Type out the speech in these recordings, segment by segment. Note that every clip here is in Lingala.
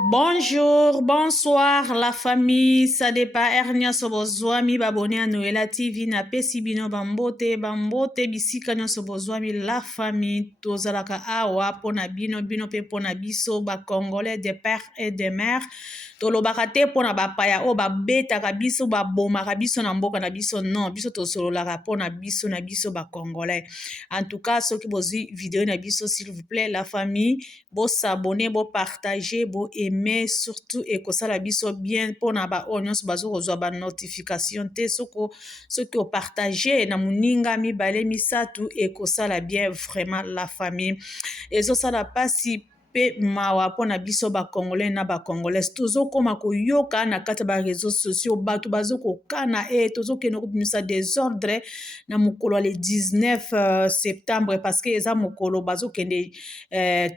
Bonjour, bonsoir la famille, ça dépend ernia sobozwami babone à Noëlla TV na pesi bino bambote bisika nyonso bozwami la famille tozalaka awa pona bino pe pona biso ba congolais de père et de mère tolobaka te pona bapaya o babetaka biso babomaka biso na mboka na biso non biso tosololaka pona biso na biso ba congolais. En tout cas soki bozwi vidéo na biso s'il vous plaît la famille bo s'abonner bo partager bo aimer surtout ekosala biso bien pona ba oyo nyonso bazokozwa ba notification te soki opartage na moninga mibale misatu ekosala bien vraiment la famille ezosala pasi pe mawa pona biso bacongolais na bacongolaise tozokoma koyoka na kati ya bareseau sociaux bato bazokokana tozokende kobimisa désordre na mokolo ya le 19 septembre parce que eza mokolo bazokende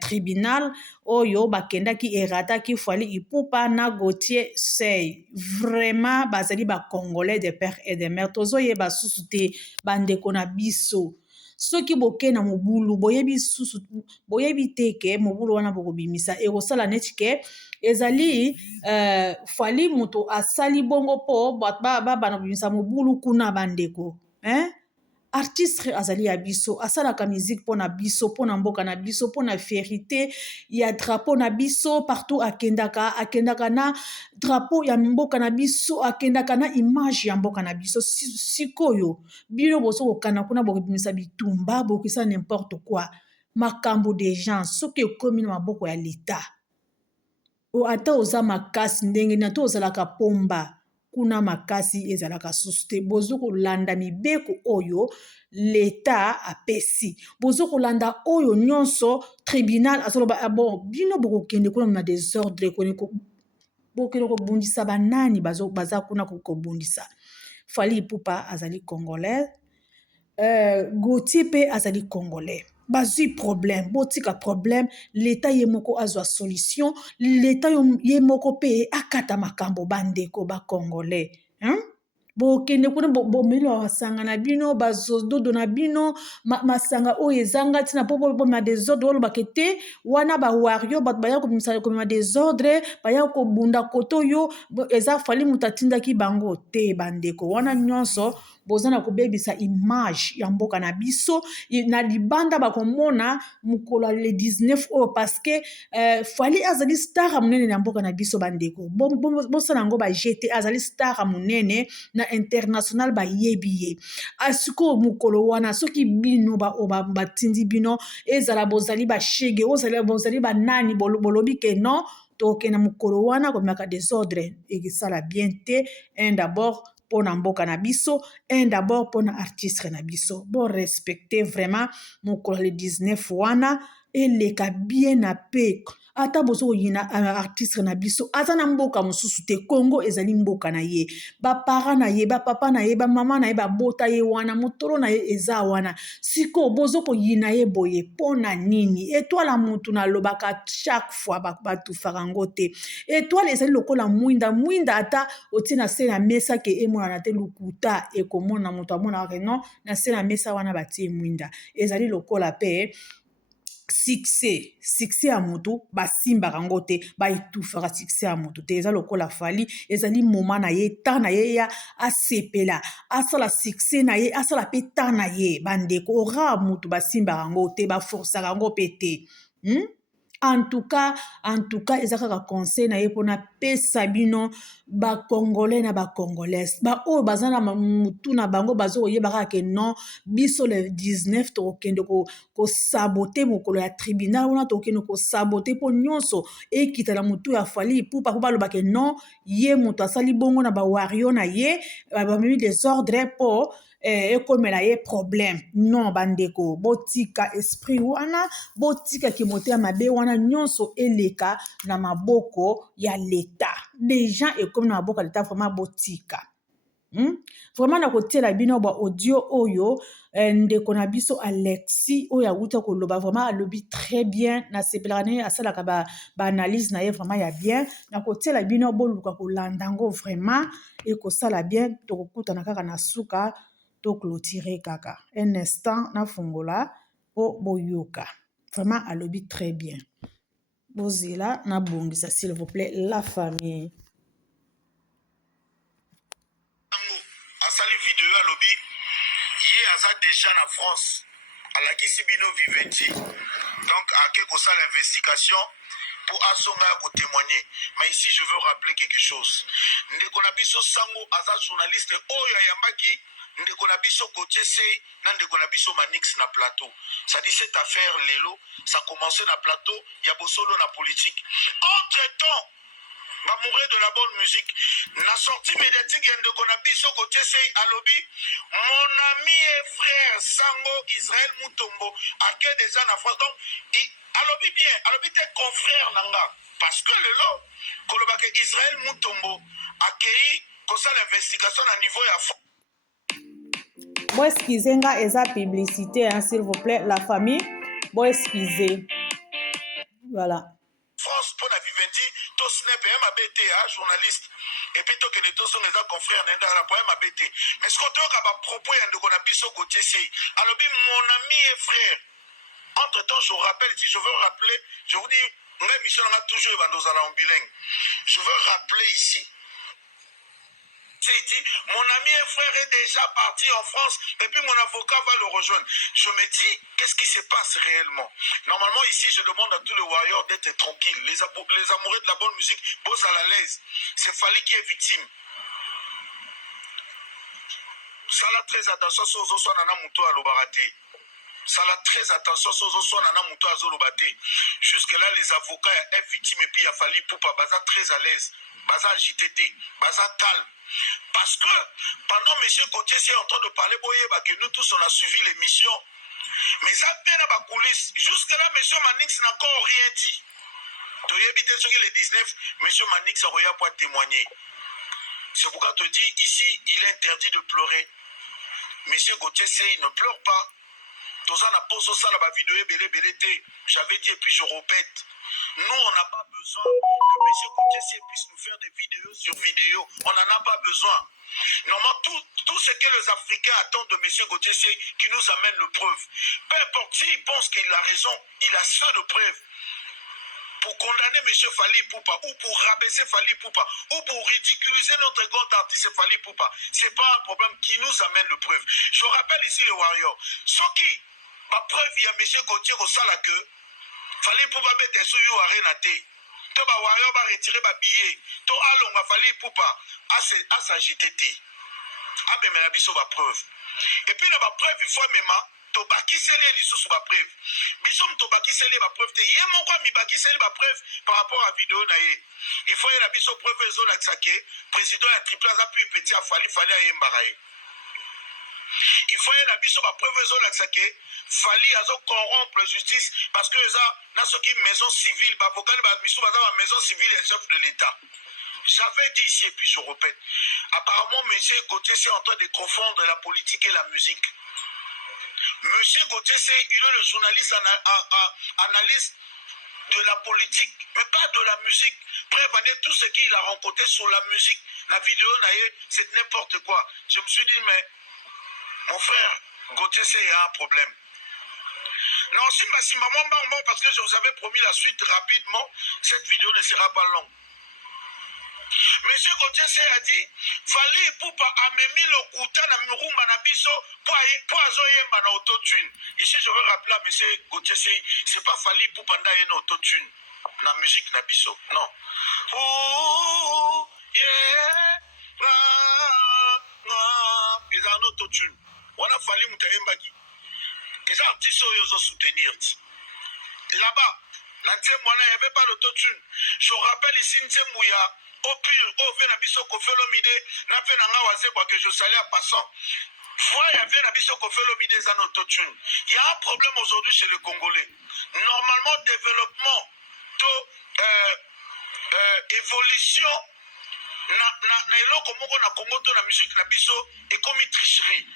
tribunal oyo bakendaki erataki Fally Ipupa na Gauthier Seye vraiment bazali bacongolais de père et de mère tozoyeba susu te bandeko na biso soki boke na mobulu boyebi te ke mobulu wana bokobimisa ekosala neti ke ezali Fally moto asali bongo po babana kobimisa mobulu kuna bandeko artiste azali ya biso asalaka musique pona biso pona mboka na biso pona fierté ya drapeau na biso partout akendaka na drapeau ya mboka na biso akendaka na image ya mboka na biso sikoyo bino bozokokana kuna bokobimisa bitumba bokisa n'importe quoi makambo des gens soki ekomi na maboko ya leta ata oza makasi ndenge na to ozalaka pomba kuna makasi ezalaka susu te bozokolanda mibeko oyo leta apesi bozokolanda oyo nyonso tribunal azoloba bon bino bokokende kuna na désordre bokende kobundisa banani baza kuna kobundisa Fally Ipupa azali congolais Gauthier pe azali congolais bazwi problème botika problème leta ye moko azwa solution leta ye moko pe akata makambo bandeko ba congolais bokende kuna bomela masanga na bino bazododo na bino masanga oyo ezanga ntina mpo bomema désordre olobaka te wana bawario bato baya komimisa komema désordre baya kobunda kote oyo eza Fally moto atindaki bango te bandeko wana nyonso boza na kobebisa image ya mboka na biso na libanda bakomona mokolo ya le 19 oyo parce que Fally azali star monene na mboka na biso bandeko bosala yango bajete azali star monene na international bayebi ye asiko mokolo wana soki bino batindi bino ezala bozali bashege bozali banani bolobi ke non tokende mokolo wana komemaka désordre ekisala bien te d'abord pona mboka na biso d'abord pona artiste na biso bon respecter vraiment mokolo le 19 wana eleka bien na pe ata bozokoyina artiste na biso aza na mboka mosusu te Congo ezali mboka na ye bapara na ye bapapa na ye bamama na ye babota ye wana motolo na ye eza wana siko bozokoyina ye boye pona nini étoile mutu nalobaka chaque fois batufaka yango te étoile ezali lokola mwinda ata otie na se na mesa ke emonana te lukuta ekomona moto amonaka non na se na mesa wana batie mwinda ezali lokola pe succès ya moto basimbaka yango te baetufaka succès ya moto te eza lokola Fally ezali moma na ye temps na ye ya asepela asala succès na ye asala pe temps na ye bandeko ora moto basimbaka yango te baforsaka yango pe te en tout cas eza kaka conseil na ye mpona pesa bino bacongolais na bacongolaise oyo baza na mutu na bango bazokoyeba kaka ke non biso le 19 tokokende kosabote mokolo ya tribunal wana tokokende kosabote mpo nyonso ekita na mutu ya Fally Ipupa mpo baloba ke non ye moto asali bongo na bawario na ye bamemi désordre mpo ekomela ye problème non bandeko botika esprit wana botika kimote ya mabe wana nyonso eleka na maboko ya leta déjà ekomi na maboko ya leta vraiment botika vraiment na kotiela bino ba audio oyo ndeko na biso Alexis oyo awuta koloba vraiment alobi très bien na sepelaka ne asalaka ba analyse na ye vraiment ya bien na kotiela bino boluka kolanda yango vraiment ekosala bien tokokutana kaka na suka to clôturer kaka un instant na fongola po boyoka vraiment alobi très bien bozela na bongisa s'il vous plaît la famille. Asali vidéo à lobby, yé aza déjà na France, à la Kisibino Vivendi. Donc, à quelque chose l'investigation pour asonga à témoigner. Mais ici, je veux rappeler quelque chose. Ndekonabiso Sango, aza journaliste, oya yambaki, Ndekonabiso Kotese, Ndekonabiso Manix na plateau. Ça dit cette affaire, Lelo, ça a commencé na plateau, Yabosolo na politique. Entre-temps, m'amourer de la bonne musique. La sortie médiatique de Konabiso Kotese à lobby. Mon ami et frère Sango Israël Mutombo a que des gens en France. Donc, à lobby bien, à lobby tes confrères Nanga. Parce que le lot, Kolobake Israël Mutombo a accueilli comme ça l'investigation à niveau à fond. Bon, excusez-moi, esa publicité, hein, s'il vous plaît, la famille. Bon, excusez. Voilà. France pour la Vivendi, to snap et MABT, journaliste. Et puis, que les deux sont les confrères dans la poème MABT. Mais ce qu'on a à propos, il y a un biso côté C. Alors, mon ami et frère, entre-temps, je rappelle, si je veux rappeler, je vous dis, même ici, on a toujours dans un bilingue. Je veux rappeler ici. Il dit, mon ami et frère est déjà parti en France et puis mon avocat va le rejoindre. Je me dis, qu'est-ce qui se passe réellement? Normalement, ici, je demande à tous les warriors d'être tranquilles. Les amoureux de la bonne musique, bossent à la l'aise. C'est Fali qui est victime. Ça là, très attention, soit nana muto à l'obaraté. Ça là, très attention, soit nana muto à zolobaté. Jusque-là, les avocats sont victimes et puis il a fallu pour pas baza très à l'aise. Baza agité, baza calme. Parce que pendant M. Gauthier est en train de parler, que nous tous on a suivi l'émission. Mais ça peine à ma coulisse. Jusque-là, M. Manix n'a encore rien dit. Tu as évité ce que les 19, M. Manix a rien pour témoigner. C'est pourquoi je te dis, ici, il est interdit de pleurer. M. Gauthier il ne pleure pas. J'avais dit et puis je répète. Nous, on n'a pas besoin que M. Gauthier puisse nous faire des vidéos sur vidéo. On n'en a pas besoin. Normalement, tout ce que les Africains attendent de M. Gauthier, c'est qu'il nous amène le preuve. Peu importe s'il pense qu'il a raison, il a ça de preuve. Pour condamner M. Fali Poupa, ou pour rabaisser Fali Poupa, ou pour ridiculiser notre grand artiste Fali Poupa, ce n'est pas un problème qui nous amène le preuve. Je rappelle ici les Warriors. Ce qui, ma preuve, il y a M. Gauthier au salle à queue. Fali Poupa bête sous you arena té. To ba Warrior ba retirer ba billet. To alonga Fali Poupa à s'agiter té. Ah mais la biso ba preuve. Et puis la preuve il faut même to bakiseli lisusu ba preuve. Biso to bakiseli ba preuve té. Yé mon quoi mi bakiseli ba preuve par rapport à vidéo na yé. Il faut y la biso preuve ezo la tsake. Président a triplé a pu petit a Fali a yembaraye. Il faut y la biso ba preuve ezo la tsake. Fali azo corrompre la justice parce que ça na ce qui maison civile ba vocal ba biso ba maison civile et chef de l'État. J'avais dit ici et puis je répète. Apparemment, M. Gauthier est en train de confondre la politique et la musique. M. Gauthier, il est le journaliste analyste de la politique, mais pas de la musique. Prévenez tout ce qu'il a rencontré sur la musique. La vidéo, c'est n'importe quoi. Je me suis dit, mais mon frère, Gauthier, il y a un problème. Non, si maman, parce que je vous avais promis la suite rapidement, cette vidéo ne sera pas longue. Monsieur Gauthier a dit, Fali Poupa a mis le kouta na murumba na biso pour azoyemba na autotune. Ici, je veux rappeler à monsieur Gauthier, c'est pas Fali Poupa na yena autotune na musique na biso. Non. Ouh, yeah, ils ont un autotune. On a Fali Moutayembaki. Les artistes ils ont soutenir. Là-bas, il n'y avait pas l'autotune. Je rappelle ici, Nzembouya, au pire, au Venabiso Kofelomide, n'a fait que je salais en passant. Il y avait Nabiso Kofelomide, un autotune. Il y a un problème aujourd'hui chez les Congolais. Normalement, développement, évolution, na eloko moko na Congo to na musique na biso et comme tricherie.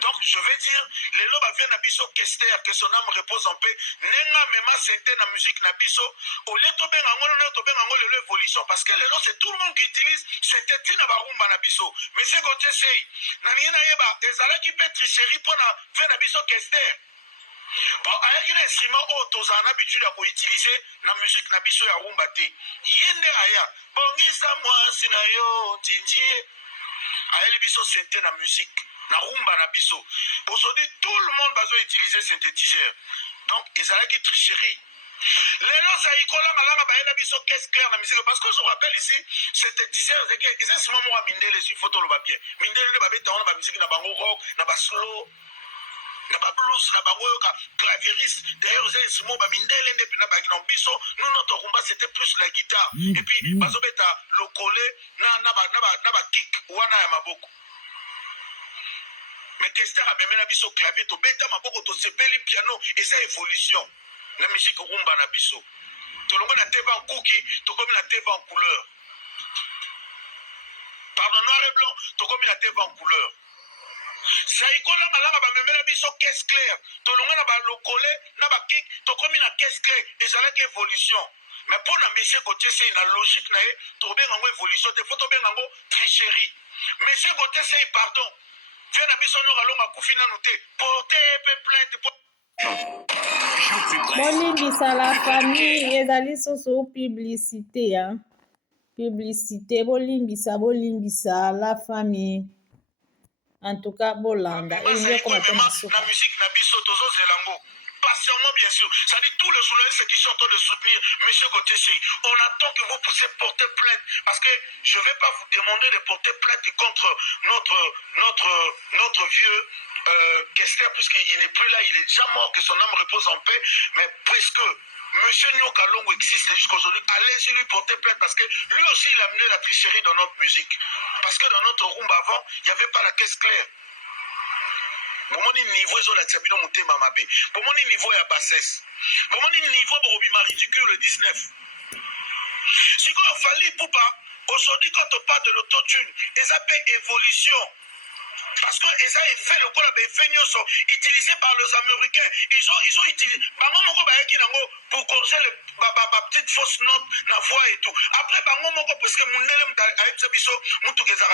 Donc je vais dire les loba vient na biso Kester que son âme repose en paix. Nenga mema sente na musique na biso au lieu to benga ngolo na to benga ngolo l'évolution parce que les lots c'est tout le monde qui utilise sente na barumba na biso. Mais c'est Gauthier sei na nina yeba ezala qui peut tricherie pour na faire na biso Kester. Bon, ayaki na instrument oyo tozala na habitude ya koutilize na musique na biso ya rumba te. Ye nde aya bongisa mwasi na yo tinjie ayeli biso synthé na musique na rumba na biso. Aujourd'hui tout le monde bazo utiliser synthétiseur. Donc ezalaki tricherie. Lelo ça ikola malanga bayela biso caisse claire na musique parce que je rappelle ici synthétiseur c'est instrument mo mindele si photo lo ba bien. Mindele ba beta on ba musique na bango rock na ba slow na ba blues na ba yoka clavieriste. D'ailleurs c'est instrument ba mindele nde pina ba na biso nous notre rumba c'était plus la guitare et puis bazo beta le collé na ba kick wana ya maboko. Mais Kester a même na biso clavier to beta maboko to sepeli piano et ça évolution. La musique rumba na biso. Tolongo na teva en cookie, to comme na teva en couleur. Pardon, noir et blanc, to comme na teva en couleur. Ça ikola malanga ba memela biso caisse claire. Tolongo na ba lokole, na ba kick, to comme na caisse claire. Et ça la évolution. Mais pour na monsieur Gauthier c'est une logique na e, to bien ngo évolution, te faut to bien ngo tricherie. Monsieur Gauthier c'est pardon. Viens na biso no kalonga kufina nuté. Porter plainte pour bolimbisa la famille ezali soso publicité publicité bolimbisa la famille en tout cas bolanda elingi okoma te na suka na musique na biso tozozela ngo patiemment bien sûr ça dit tous les journalistes qui sont en train de soutenir monsieur Gauthier Sey on attend que vous puissiez porter plainte parce que je vais pas vous demander de porter plainte contre notre vieux Kester puisqu'il n'est plus là, il est déjà mort, que son âme repose en paix. Mais puisque monsieur Nyoka Longo existe jusqu'aujourd'hui, allez-y lui porter plainte parce que lui aussi il a amené la tricherie dans notre musique. Parce que dans notre rumba avant, il n'y avait pas la caisse claire. Pour niveau ils ont la tabino monté mamabé. Pour mon niveau il y a bassesse. Pour mon niveau pour Obima ridicule le 19. Si quoi fallait pour pas aujourd'hui quand on parle de l'autotune, ils appellent évolution. Parce que ça a fait le col utilisé par les Américains. Ils ont utilisé pour corriger les petites fausses notes, la voix et tout. Après, puisque mon élève a été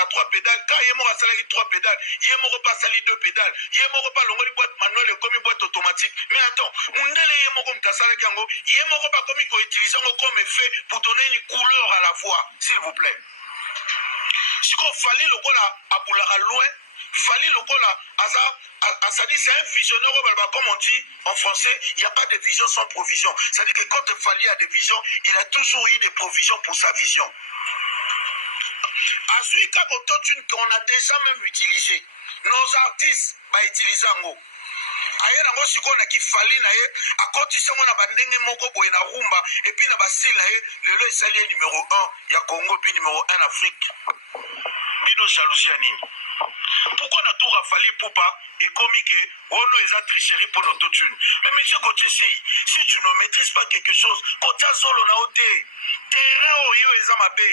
3 pédales, quand il m'a salé 3 pédales, il m'a pas salé 2 pédales, il m'a pas l'ongoli boîte manuelle comme une boîte automatique. Mais attends, mon élève m'a salé kango, il m'a pas comme il utilise comme effet pour donner une couleur à la voix, s'il vous plaît. Si qu'on fallait le col à Boulara loin, Fali Lokola, c'est un visionnaire, comme on dit en français, il n'y a pas de vision sans provision. C'est-à-dire que quand Fali a des visions, il a toujours eu des provisions pour sa vision. À celui qu'on a déjà même utilisé, nos artistes vont utiliser en haut. Aye nango sikona kifali na ye akotisa mona bandenge moko boye na rumba et puis na basil na ye lelo esali numéro 1 ya Congo puis numéro 1 Afrique. Bino jalousie nini? Pourquoi na tout Rafali Poupa et comique ono eza tricherie pour l'autotune? Mais monsieur Gauthier Sey, si tu ne maîtrises pas quelque chose, kota zolo na ote terrain oyo eza mabe.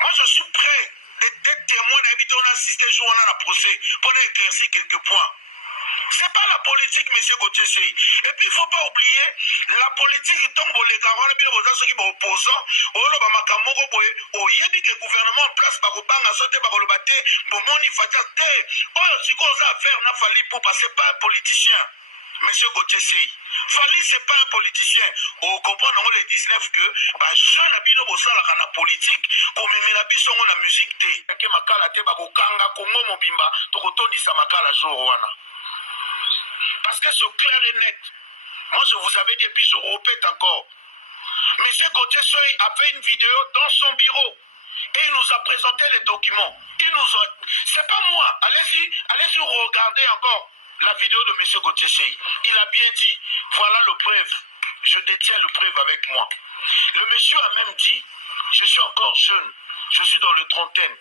Moi je suis prêt d'être témoin d'habiter on a assisté jour on a procès pour éclaircir quelques points. C'est pas la politique, monsieur Gauthier Sey. Et puis, il ne faut pas oublier, la politique, il tombe les carottes, puis les gens qui sont opposants, le gouvernement en place, pour passer pas un politicien. Monsieur Gauthier Sey. Fali, c'est pas un politicien. On comprend dans les 19 que jeune abino bosala kana politique, comme la biso la musique té. Que makala té ba kokanga Kongo mobimba, to kotondisa makala jour wana. Parce que c'est clair et net. Moi, je vous avais dit, et puis je répète encore. Monsieur Gauthier Sey a fait une vidéo dans son bureau. Et il nous a présenté les documents. C'est pas moi. Allez-y regarder encore la vidéo de monsieur Gauthier Sey. Il a bien dit, voilà le preuve. Je détiens le preuve avec moi. Le monsieur a même dit, je suis encore jeune. Je suis dans le trentaine.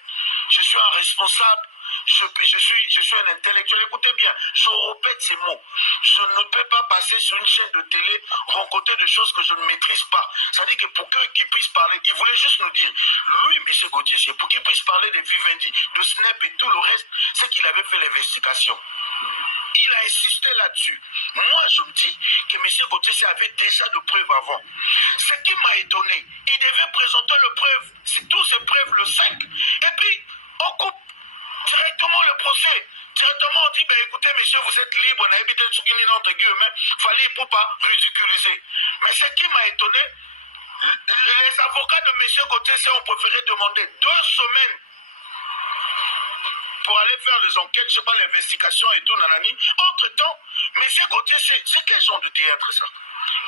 Je suis un responsable. Je suis un intellectuel. Écoutez bien, je répète ces mots. Je ne peux pas passer sur une chaîne de télé, rencontrer des choses que je ne maîtrise pas. Ça dit que pour qu'il puisse parler, il voulait juste nous dire, lui, M. Gauthier, c'est pour qu'il puisse parler de Vivendi, de Snap et tout le reste, c'est qu'il avait fait l'investigation. Il a insisté là-dessus. Moi, je me dis que M. Gauthier avait déjà de preuves avant. Ce qui m'a étonné, il devait présenter le preuve, toutes ces preuves le 5. Et puis, on coupe. Directement le procès. Directement on dit, ben écoutez messieurs, vous êtes libres, on a évité ce qui n'est entre guillemets, fallait pour pas ridiculiser. Mais ce qui m'a étonné, les avocats de M. Gauthier ont préféré demander 2 semaines pour aller faire les enquêtes, je sais pas, l'investigation et tout, nanani. Entre-temps, M. Gauthier, c'est quel genre de théâtre ça?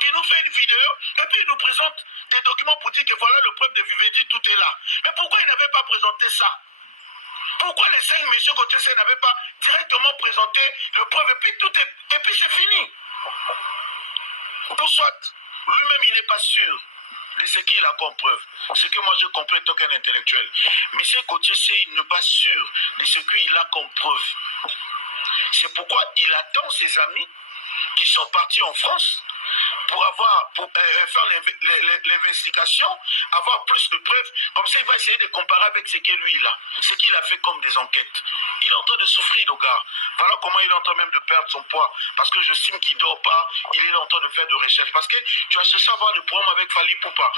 Il nous fait une vidéo et puis il nous présente des documents pour dire que voilà le preuve de Vivendi, tout est là. Mais pourquoi il n'avait pas présenté ça? Pourquoi les 5 M. Gauthier n'avaient pas directement présenté le preuve et puis tout est... Et puis c'est fini. Ou soit, lui-même il n'est pas sûr de ce qu'il a comme preuve. Ce que moi je comprends en tant qu'un intellectuel. M. Gauthier, il n'est pas sûr de ce qu'il a comme preuve. C'est pourquoi il attend ses amis qui sont partis en France pour faire l'investigation, avoir plus de preuves. Comme ça, il va essayer de comparer avec ce que lui, il a, ce qu'il a fait comme des enquêtes. Il est en train de souffrir, le gars. Voilà comment il est en train même de perdre son poids. Parce que j'estime qu'il ne dort pas, il est en train de faire de recherches. Parce que tu as cherché à avoir des problèmes avec Fally Ipupa.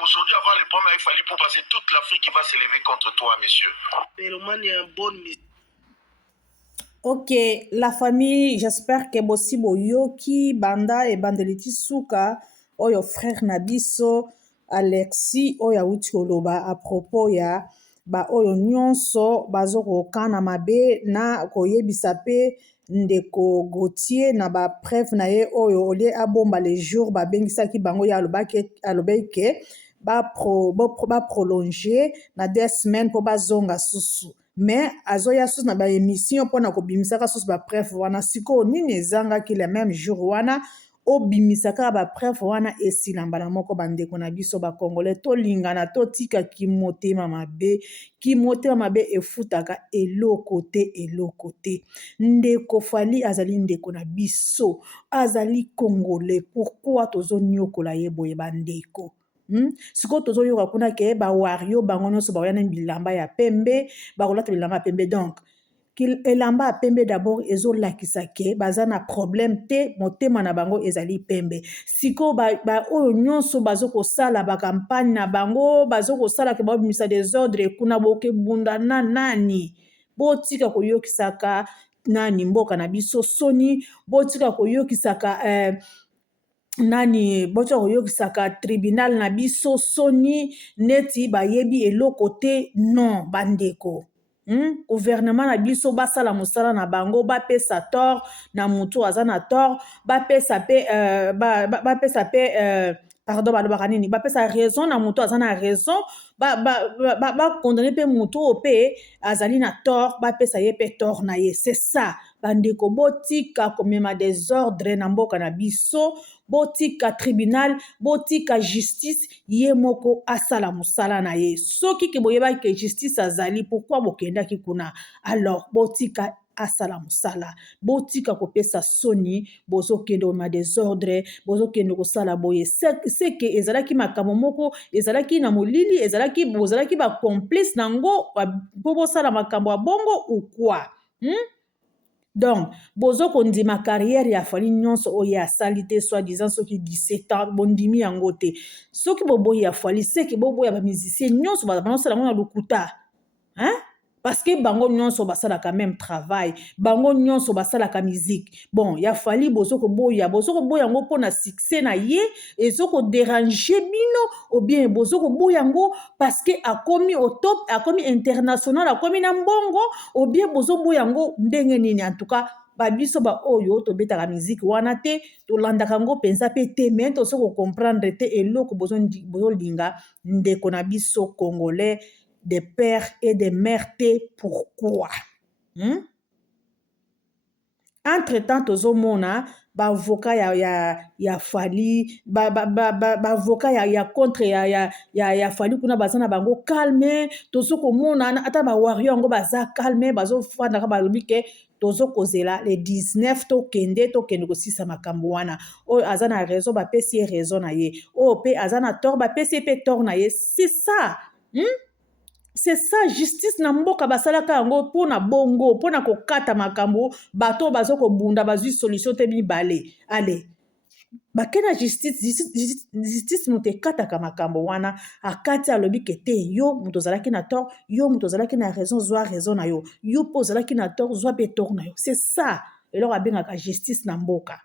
Aujourd'hui, avoir les problèmes avec Fally Ipupa, c'est toute l'Afrique qui va s'élever contre toi, messieurs. Perlman est un bon ministre. Ok, la famille, j'espère que bosi boyoki banda et bandeliti suka oyo frère Nabiso Alexis oyo auti koloba à propos ya ba oyo nyonso bazo kokana mabe na koyebisa pe ndeko Gauthier na ba preuve na ye oyo olie abomba les jours ba bengisaki bango ya alobaki ke ba prolonger na 2 semaines po bazonga susu. Mais azoya susu na ba émission mpona kobimisaka susu ba preuve wana sikoyo nini ezangaki le même jour wana obimisaka ba preuve wana esila mbala moko bandeko na biso bakongolais tolingana totika kimotema mabe efutaka eloko te ndeko Fally azali ndeko na biso azali congolais pourquoi tozonyokola ye boye bandeko sikoyo tozoyoka kuna ke bawario bango nyonso baoyana bilamba ya pembe bakolata bilamba ya pembe donc elamba ya pembe d'abord ezolakisa ke baza na problème te motema na bango ezali pembe sikoyo oyo nyonso bazokosala bakampagne na bango bazokosala ke babimisa desordre kuna bokebunda na nani botika koyokisaka nani mboka na biso soni botika koyokisaka botika koyokisaka tribunal na biso soni neti bayebi eloko te non bandeko gouvernement na biso basala mosala na bango bapesa tort na mutu aza na tort bapesa pe pardon balobaka nini bapesa raison na mutu aza na raison bakondane pe mutu oyo pe azali na tort bapesa ye pe tort na ye c'est ça bandeko botika komema desordre na mboka na biso botika tribunal botika justice ye moko asala mosala na ye soki ke boyebaki ke justice azali pourquoi bokendaki kuna alors botika asala mosala botika kopesa soni bozokende oma desordre bozokende kosala boye seke ezalaki makambo moko ezalaki na molili bozalaki bacomplice nango po bosala makambo ya bongo ou quoi donc bozo kondima carrière ya Fally nyonso oyo asali te soi-disant soki 17 ans bondimi yango te soki boboyi ya Fally seke boboya bamusicien nyonso bazosala yango na lokuta parce que bango nyonso basalaka même travail bango nyonso basalaka musique bon ya Fally bozo koboya yango mpona succès na ye ezokodéranger bino ou bien bozo koboya yango parce que akomi au top akomi international akomi na mbongo ou bien bozo boya yango ndenge nini en tout cas babiso oyo tobetaka musique wana te tolandaka yango pensa pe te mais tozo comprendre te eloko bozolinga ndeko na biso congolais des pères et des mères te pourquoi entre-temps tozomona bavoka ya Fally bavoka ya contre ya Fally kuna baza na bango calme tozokomona ata bawario yango baza calme bazofandaka balobi ke tozokozela le 19 tokende kosisa makambo wana oyo aza na raison bapesi ye raison na ye oyo pe aza na tort bapesi ye pe tort na ye c'est ça c'est ça justice na mboka basalaka yango mpona bongo mpona kokata makambo bato bazokobunda bazwi solution te mibale ale bakena justice moto ekataka makambo wana akati alobi ke te yo moto ozalaki na tort, yo moto ozalaki na raison zwa raison na yo, yo mpo ozalaki na tort zwa mpe tort na yo. C'est ça eloko abengaka justice na mboka.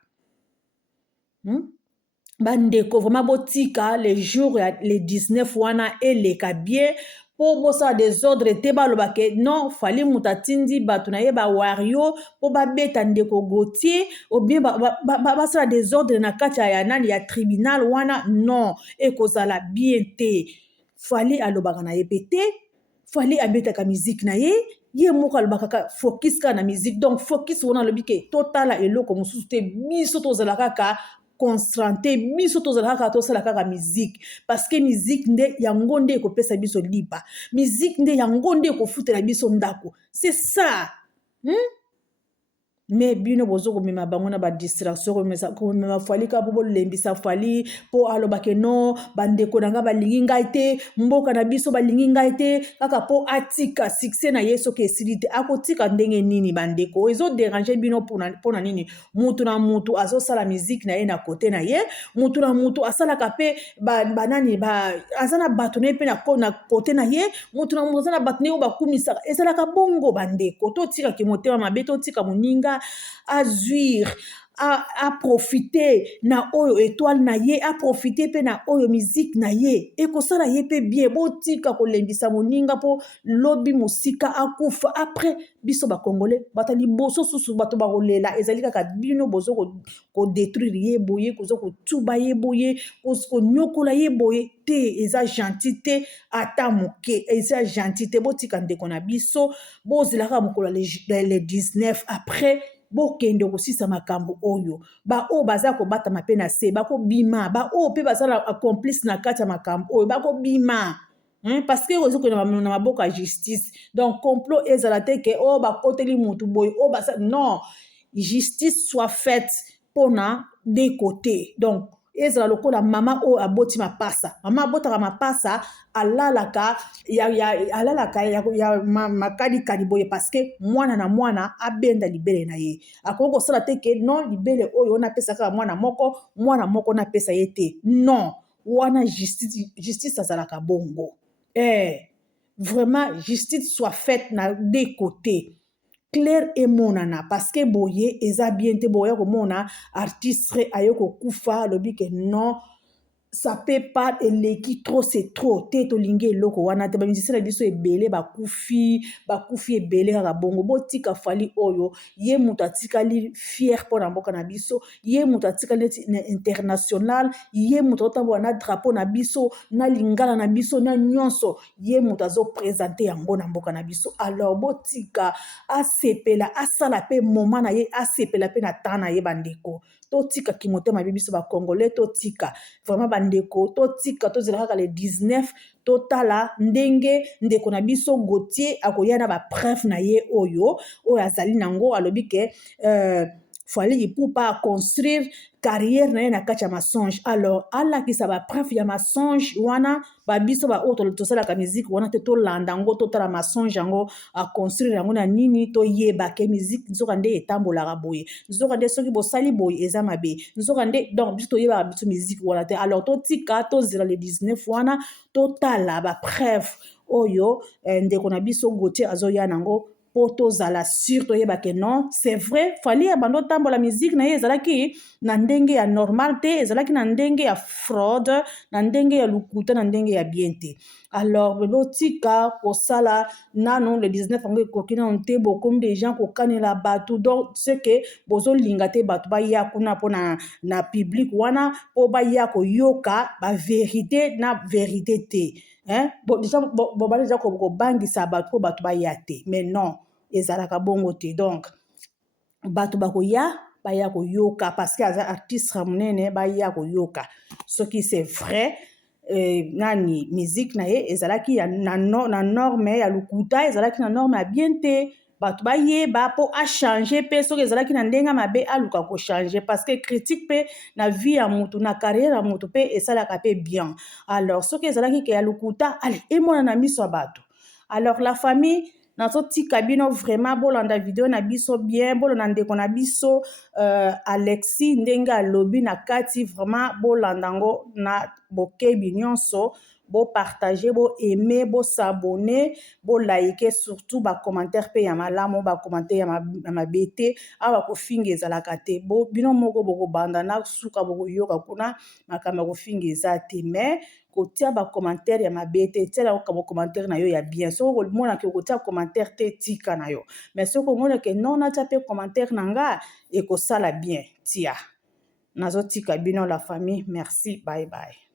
Bandeko vraiment botika les jours les 19 wana eleka bien po bosala désordre te baloba ke non fali moto atindi bato na ye bawario po babeta ndeko Gauthier ou bien basala désordre na kati ya nani ya tribunal wana non ekozala bien te. Fali alobaka na ye pe te, fali abetaka musique na ye ye moko alobaka kaka focus kaka na musique. Donc focus wana alobi ke totala eloko mosusu te, biso tozala kaka concentré biso tozala kaka tosala kaka musique parce que musique nde yango nde ekopesa biso lipa, musique nde yango nde ekofutela biso ndako. C'est ça. Mais bino bozo komema bango na ba distraction komema fali ka bo lembisa fali po alobake non bandeko nanga balingi ngai te, mboka na biso balingi ngai te, kaka po atika succès na yeso ke silite akotika ndenge nini bandeko ezo déranger bino pona nini. Mutu na mutu azo sala musique na ye na côté na ye, mutu na mutu asala kape banani azana bato na pe na côté na ye, mutu na mutu azana bato na bakumisa ezala ka bongo bandeko to tika ki motema mabe to tika moninga azur a profiter na oyo étoile na ye, a profiter pe na oyo musique na ye ekosala ye pe bien botika kolembisa moninga po lobi musika akufa. Après biso ba congolais bata liboso susu bato bakolela ezali kaka bino bozo ko détruire ye boye kozo ko tuba ye boye ko nyokola ye boye te, eza gentil te ata moke, eza gentil te botika ndeko na biso bozilaka mokolo les 19 après bokende kosisa makambo oyo ba o baza ko bata mape na se bako bima ba o pe bazala accomplice na kati ya makambo oyo bako bima parce que ozo ko na maboka justice. Donc complot ezala te ke o ba koteli mutu boy o basa non, justice soit faite pona des côtés. Donc ezala lokola mama o aboti mapasa, mama abotaka mapasa alalaka ya makadi kadiboye parce que mwana na mwana abenda libele na ye akoko sala te ke non libele oyo na pesa ka mwana moko na pesa ye te non wana justice azalaka bongo. Vraiment justice soit faite na des côtés clair et monana parce que boye eza bien te boye ko mona artiste ayoko kufa lobi ke non ça peut pas eleki trop c'est trop te to linge loko wana te ba musicien na biso ebele bakufi ebele kaka bongo botika fali oyo ye mutu atikali fier pour na mboka na biso, ye mutu atikali international, ye mutu otambola na drapeau na biso na lingala na biso na nyonso, ye mutu azo présenter yango na mboka na biso. Alors botika asepela asala pe moment na ye asepela pe na temps na ye bandeko totika kimotema bibiso ba congolais totika vraiment bandeko totika tozela kaka les 19 totala ndenge ndeko na biso Gauthier akoya na ba preuve na ye oyo azali nango alobi ke fallait pour pas construire carrière na ye na kati ya mensonge. Alors alakisa ba preuve ya mensonge wana babiso ba oto tosala ka musique wana te tolanda ngo totala mensonge yango a construire yango na nini toyeba ke musique nzoka nde etambolaka boye, nzoka nde soki bosali boye eza mabe, nzoka nde donc biso toyeba biso musique wana te. Alors totika tozela le 19 wana totala ba preuve oyo ndeko na biso Gauthier azoya nango po tozala sur toyeba ke non c'est vrai fali abando tambola musique na ye ezalaki na ndenge ya normal te, ezalaki na ndenge ya fraude, na ndenge ya lukuta, na ndenge ya bien te. Alors botika kosala nano le 19 ango kokina onte beaucoup de gens kokanela bato donc c'est que bozo linga te bato ba ya kuna pona na public wana po ba ya ko yoka ba vérité na vérité te bon déjà bon ba déjà ko bangisa bato ba ya te mais non ezalaka bongo te. Donc bato bakoya baya koyoka parce que aza artiste ramunene baya koyoka soki c'est vrai nani musique na ye ezalaki na norme ya lukuta, ezalaki na norme ya bien te bato bayeba po a changer pe soki ezalaki na ndenga mabe aluka ko changer parce que critique pe na vie ya mutu na carrière ya mutu pe esalaka pe bien. Alors soki ezalaki ke ya lukuta allez emona na miso ya bato. Alors la famille nazotika bino vraiment bolanda video na biso bien, bolanda ndeko na biso Alexis ndenge alobi na kati, vraiment bolanda ngo na bokebi nyonso, bo partager, bo aimer, bo s'abonner, bo liker, surtout ba commentaire pe ya malamu, ba commentaire ya mabete, awa kofinga ezalaka te. Bo bino moko boko banda na suka boko yoka kuna makambo kofinga eza te, mais kotia ba commentaire ya mabete, tia la ba commentaire na yo ya bien. So ko mona ke kotia commentaire te tika na yo. Mais so ko mona ke non na tia pe commentaire na nga e ko sala bien tia. Nazo tika bino la famille, merci, bye bye.